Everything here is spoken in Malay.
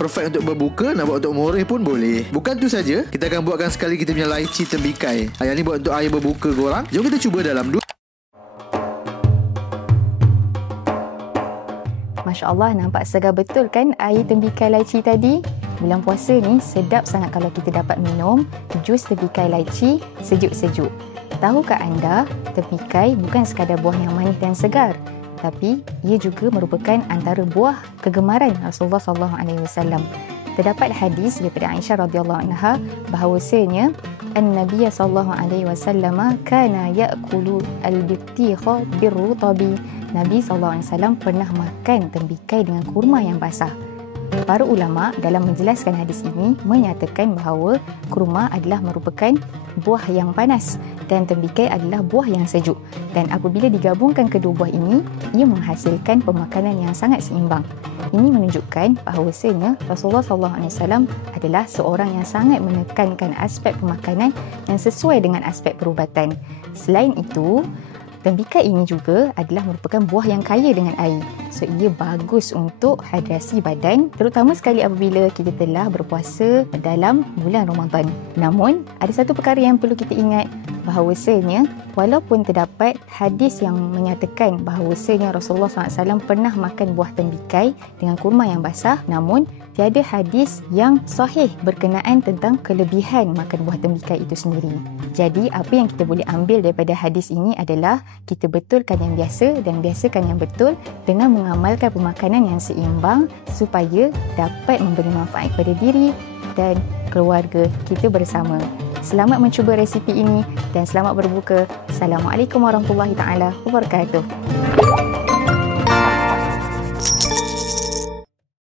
Perfect untuk berbuka, nak buat untuk moreh pun boleh. Bukan tu saja, kita akan buatkan sekali kita punya lychee tembikai. Yang ni buat untuk air berbuka korang. Jom kita cuba dalam dulu. Masya Allah, nampak segar betul kan air tembikai lychee tadi? Bulan puasa ni sedap sangat kalau kita dapat minum jus tembikai lychee sejuk-sejuk. Tahukah anda, tembikai bukan sekadar buah yang manis dan segar, tapi ia juga merupakan antara buah kegemaran Rasulullah SAW. Terdapat hadis daripada Aisyah radhiyallahu anha bahawasanya An-Nabiy sallallahu alaihi wasallam kana ya'kulu al-bittikha birrutabi. Nabi SAW pernah makan tembikai dengan kurma yang basah. Para ulama dalam menjelaskan hadis ini menyatakan bahawa kurma adalah merupakan buah yang panas dan tembikai adalah buah yang sejuk. Dan apabila digabungkan kedua buah ini, ia menghasilkan pemakanan yang sangat seimbang. Ini menunjukkan bahawasanya Rasulullah SAW adalah seorang yang sangat menekankan aspek pemakanan yang sesuai dengan aspek perubatan. Selain itu, tembikai ini juga adalah merupakan buah yang kaya dengan air. So, ia bagus untuk hidrasi badan, terutama sekali apabila kita telah berpuasa dalam bulan Ramadan. Namun, ada satu perkara yang perlu kita ingat, bahawasanya walaupun terdapat hadis yang menyatakan bahawasanya Rasulullah SAW pernah makan buah tembikai dengan kurma yang basah, namun tiada hadis yang sahih berkenaan tentang kelebihan makan buah tembikai itu sendiri. Jadi, apa yang kita boleh ambil daripada hadis ini adalah kita betulkan yang biasa dan biasakan yang betul dengan mengamalkan pemakanan yang seimbang supaya dapat memberi manfaat kepada diri dan keluarga kita bersama. Selamat mencuba resipi ini dan selamat berbuka. Assalamualaikum warahmatullahi taala wabarakatuh.